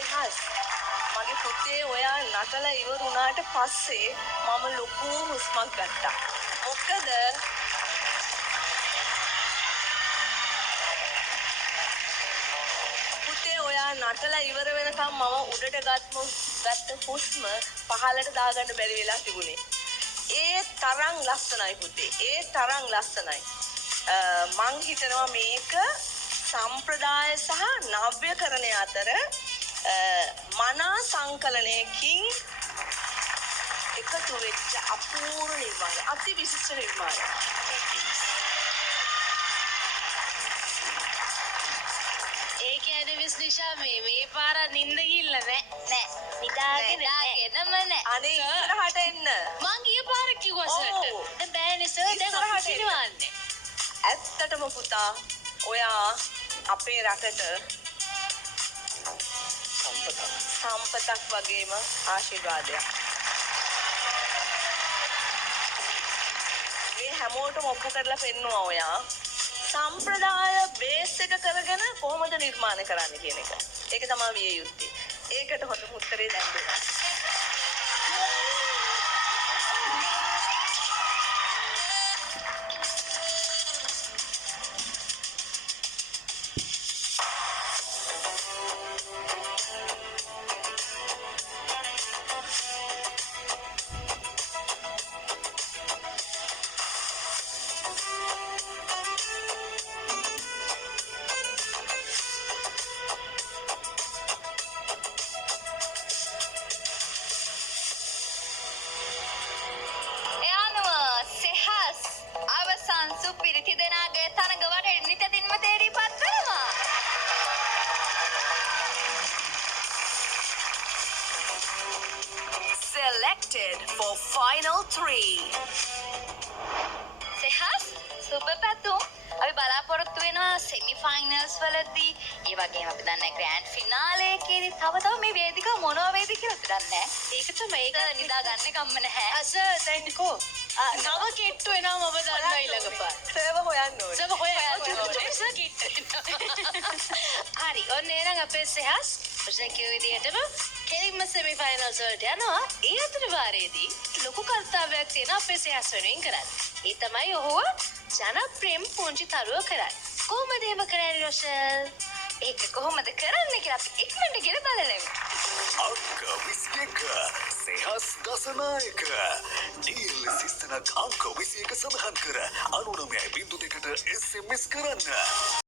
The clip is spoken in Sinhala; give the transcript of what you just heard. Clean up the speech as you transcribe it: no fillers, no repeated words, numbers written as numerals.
එහස් මගේ පුතේ ඔයා නටලා ඉවර වුණාට පස්සේ මම ලොකු හුස්මක් ගත්තා. මොකද පුතේ ඔයා නටලා ඉවර වෙනකම් මම උඩට ගත්ත හුස්ම පහළට දාගන්න බැරි වෙලා තිබුණේ. ඒ තරම් ලස්සනයි පුතේ. ඒ තරම් ලස්සනයි. මං හිතනවා මේක සම්ප්‍රදාය සහ නව්‍යකරණය අතර මනා සංකලනයකින් එකතු වෙච්ච අපූර්ව නිර්මාණය. අති විශිෂ්ට නිර්මාණය. ඒ කියන්නේ මිස් නිෂා මේ පාර නිින්ද ගිල්ල නෑ නිදාගෙනම නෑ අනේ ඉස්සරහට එන්න. මං ගිය පාර කිව්වා සර්ට දැන් බෑනේ සර් දැන් අපි සිනවන්නේ ඇත්තටම පුතා ඔයා අපේ රටට සම්පතක් වගේම ආශිර්වාදයක්. මේ හැමෝටම ඔප්පු කරලා පෙන්නවා ඔයා සම්ප්‍රදාය බේස් එක කරගෙන කොහොමද නිර්මාණය කරන්න කියන එක. ඒක තමයි විය යුත්තේ. ඒකට හොඳම උත්තරේ දැන් දෙනවා. පිරිති දෙනාගේ තරඟවට නිතින්ම තේරීපත් වෙනවා. Selected for final 3. සෙහස් සුබ පැතුම්. අපි බලාපොරොත්තු වෙනවා සෙමි ෆයිනල්ස් වලදී ඒ වගේම අපි දන්නේ ග්‍රෑන්ඩ් ෆිනාලේ එකේදී තව මේ වේදිකාව මොනවා වේද කියලා අපි දන්නේ නැහැ. ඒක තමයි ඒක නිදා ගන්න කම්ම නැහැ. අස දැන්කෝ නව කෙට්ටු වෙනවා මම දන්නවා ඊළඟ පාර සර්ව හොයන්න ඕනේ. සබ හරි ඔන්න එහෙනම් අපේ සෙහස් ප්‍රශ්න කිව්ව විදිහටම කෙලින්ම සෙමි ෆයිනල්ස් වලට යනවා. ඒ අතර වාරයේදී ලොකු කර්තව්‍යයක් තියෙන අපේ සෙහස් වෙනුවෙන් කරන්න. ඒ තමයි ඔහුව ජනප්‍රියම පුංචි තරුව කරන්න. කොහොමද එහෙම කරන්නේ රොෂල්? ඒක කොහොමද කරන්නේ කියලා අපි ඉක්මනට ගෙන බලමු. අංක 21 සෙහස් දසනායක ඩීල් සිස්තනක් අංක 21 සඳහන් කර 99.2ට SMS කරන්න.